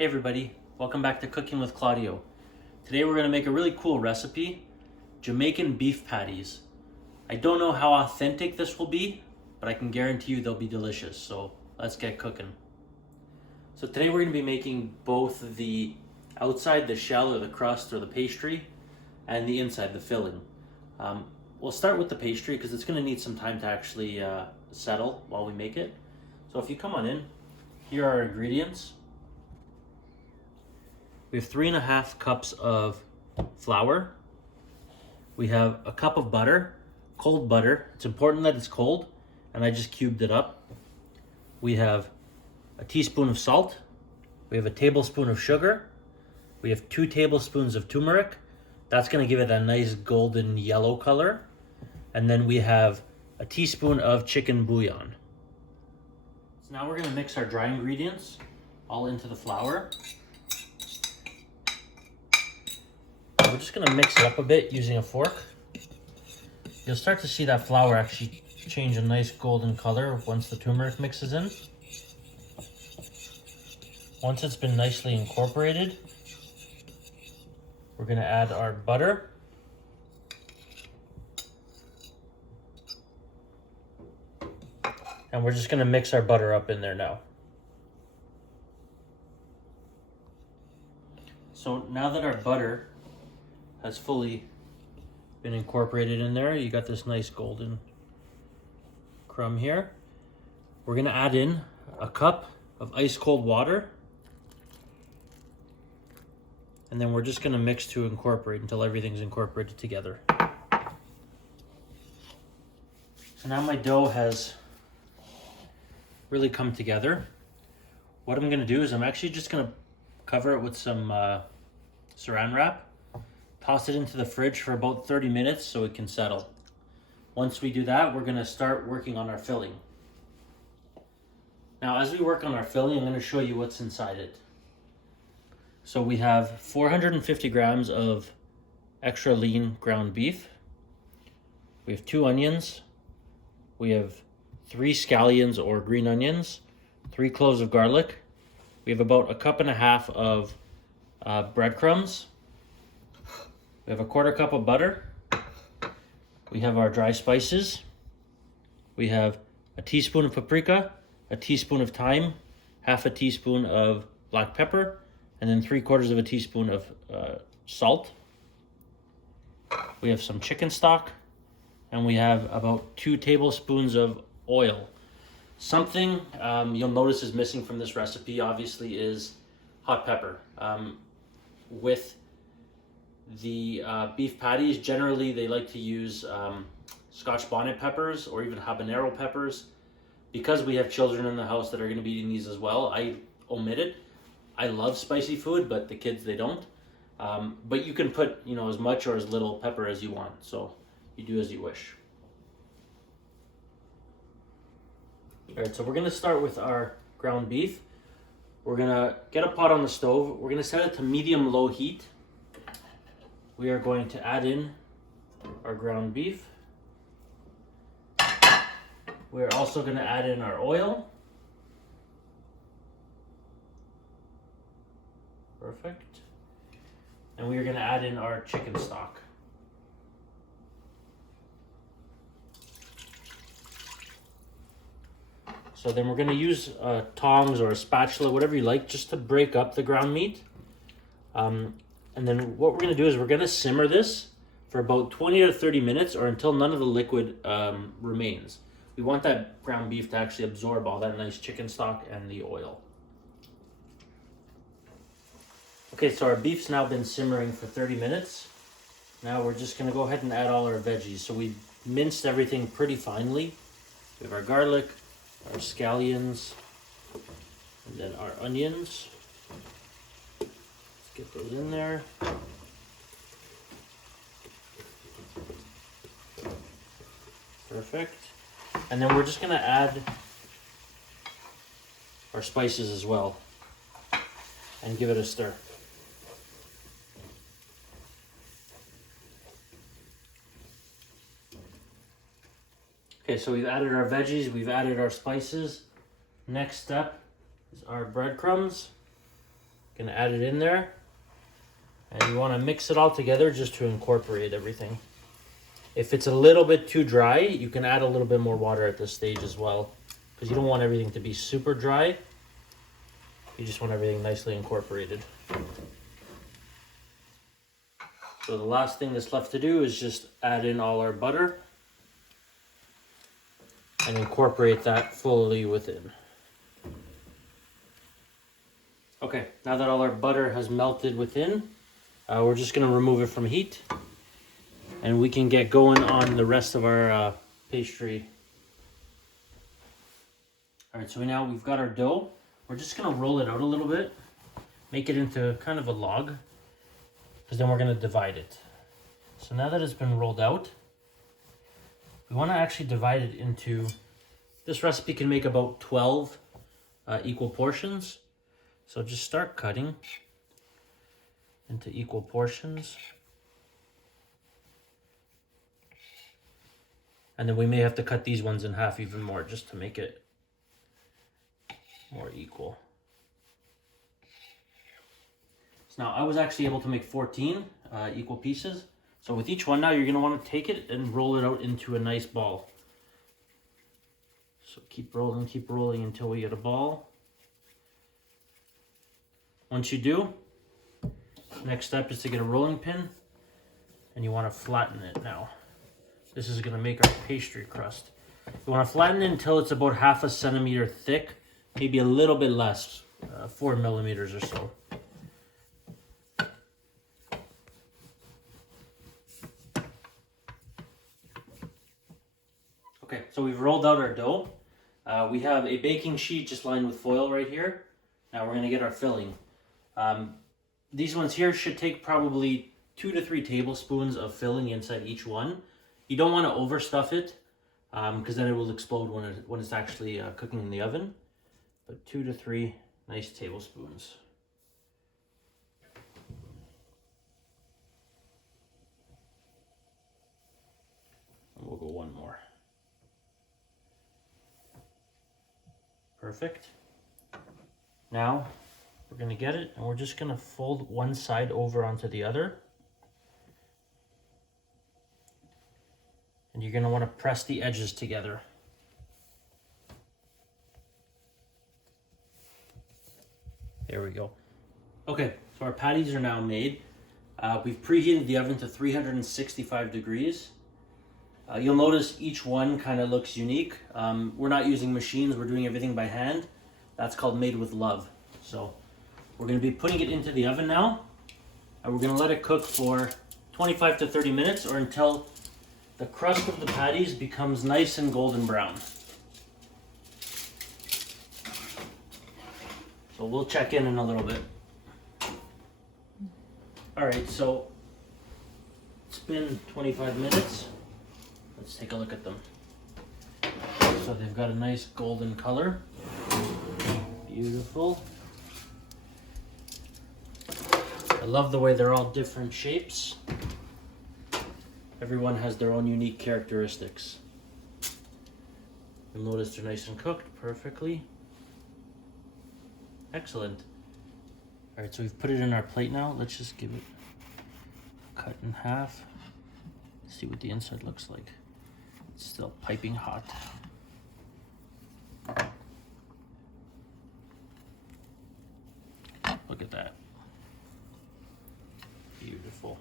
Hey everybody, welcome back to Cooking with Claudio. Today we're going to make a really cool recipe, Jamaican beef patties. I don't know how authentic this will be, but I can guarantee you they'll be delicious, so let's get cooking. So today we're going to be making both the outside, the shell or the crust or the pastry, and the inside, the filling. We'll start with the pastry because it's going to need some time to actually settle while we make it. So if you come on in, here are our ingredients. We have 3.5 cups of flour. We have a cup of butter, cold butter. It's important that it's cold, and I just cubed it up. We have a teaspoon of salt. We have a tablespoon of sugar. We have 2 tablespoons of turmeric. That's going to give it a nice golden yellow color. And then we have a teaspoon of chicken bouillon. So now we're going to mix our dry ingredients all into the flour. We're just going to mix it up a bit using a fork. You'll start to see that flour actually change a nice golden color once the turmeric mixes in. Once it's been nicely incorporated, we're going to add our butter. And we're just going to mix our butter up in there now. So now that our butter has fully been incorporated in there, you got this nice golden crumb here. We're going to add in a cup of ice cold water. And then we're just going to mix to incorporate until everything's incorporated together. So now my dough has really come together. What I'm going to do is I'm actually just going to cover it with some saran wrap. Toss it into the fridge for about 30 minutes so it can settle. Once we do that, we're going to start working on our filling. Now, as we work on our filling, I'm going to show you what's inside it. So we have 450 grams of extra lean ground beef. We have 2 onions. We have 3 scallions or green onions, 3 cloves of garlic. We have about 1.5 cups of breadcrumbs. We have a 1/4 cup of butter. We have our dry spices. We have a teaspoon of paprika, a teaspoon of thyme, 1/2 teaspoon of black pepper, and then 3/4 teaspoon of salt. We have some chicken stock, and we have about 2 tablespoons of oil. Something you'll notice is missing from this recipe, obviously, is hot pepper. With the beef patties, generally they like to use Scotch bonnet peppers or even habanero peppers. Because we have children in the house that are going to be eating these as well, I omit it. I love spicy food, but the kids, they don't. But you can put, as much or as little pepper as you want, so you do as you wish. All right, so we're going to start with our ground beef. We're going to get a pot on the stove. We're going to set it to medium-low heat. We are going to add in our ground beef. We're also going to add in our oil. Perfect. And we are going to add in our chicken stock. So then we're going to use tongs or a spatula, whatever you like, just to break up the ground meat. And then what we're going to do is we're going to simmer this for about 20 to 30 minutes or until none of the liquid remains. We want that ground beef to actually absorb all that nice chicken stock and the oil. Okay, so our beef's now been simmering for 30 minutes. Now we're just going to go ahead and add all our veggies. So we minced everything pretty finely. We have our garlic, our scallions, and then our onions. Get those in there. Perfect. And then we're just going to add our spices as well and give it a stir. Okay, so we've added our veggies, we've added our spices. Next step is our breadcrumbs. Gonna add it in there. And you want to mix it all together just to incorporate everything. If it's a little bit too dry, you can add a little bit more water at this stage as well, because you don't want everything to be super dry. You just want everything nicely incorporated. So the last thing that's left to do is just add in all our butter and incorporate that fully within. Okay, now that all our butter has melted within, we're just going to remove it from heat, and we can get going on the rest of our pastry. All right, so now we've got our dough. We're just going to roll it out a little bit, make it into kind of a log, because then we're going to divide it. So now that it's been rolled out, we want to actually divide it into, this recipe can make about 12 equal portions. So just start cutting into equal portions. And then we may have to cut these ones in half even more just to make it more equal. So now I was actually able to make 14 equal pieces. So with each one now, you're going to want to take it and roll it out into a nice ball. So keep rolling until we get a ball. Once you do, next step is to get a rolling pin, and you want to flatten it now. This is going to make our pastry crust. You want to flatten it until it's about 1/2 centimeter thick, maybe a little bit less, 4 millimeters or so. Okay, so we've rolled out our dough. We have a baking sheet just lined with foil right here. Now we're going to get our filling. These ones here should take probably 2 to 3 tablespoons of filling inside each one. You don't want to overstuff it, because then it will explode when it's actually cooking in the oven. But 2 to 3 nice tablespoons. And we'll go one more. Perfect. Now we're going to get it, and we're just going to fold one side over onto the other. And you're going to want to press the edges together. There we go. Okay, so our patties are now made. We've preheated the oven to 365 degrees. You'll notice each one kind of looks unique. We're not using machines, we're doing everything by hand. That's called made with love. So we're going to be putting it into the oven now, and we're going to let it cook for 25 to 30 minutes or until the crust of the patties becomes nice and golden brown. So we'll check in a little bit. All right, so it's been 25 minutes. Let's take a look at them. So they've got a nice golden color. Beautiful. I love the way they're all different shapes. Everyone has their own unique characteristics. You'll notice they're nice and cooked perfectly. Excellent. All right, so we've put it in our plate now. Let's just give it a cut in half. See what the inside looks like. It's still piping hot. Look at that. Beautiful.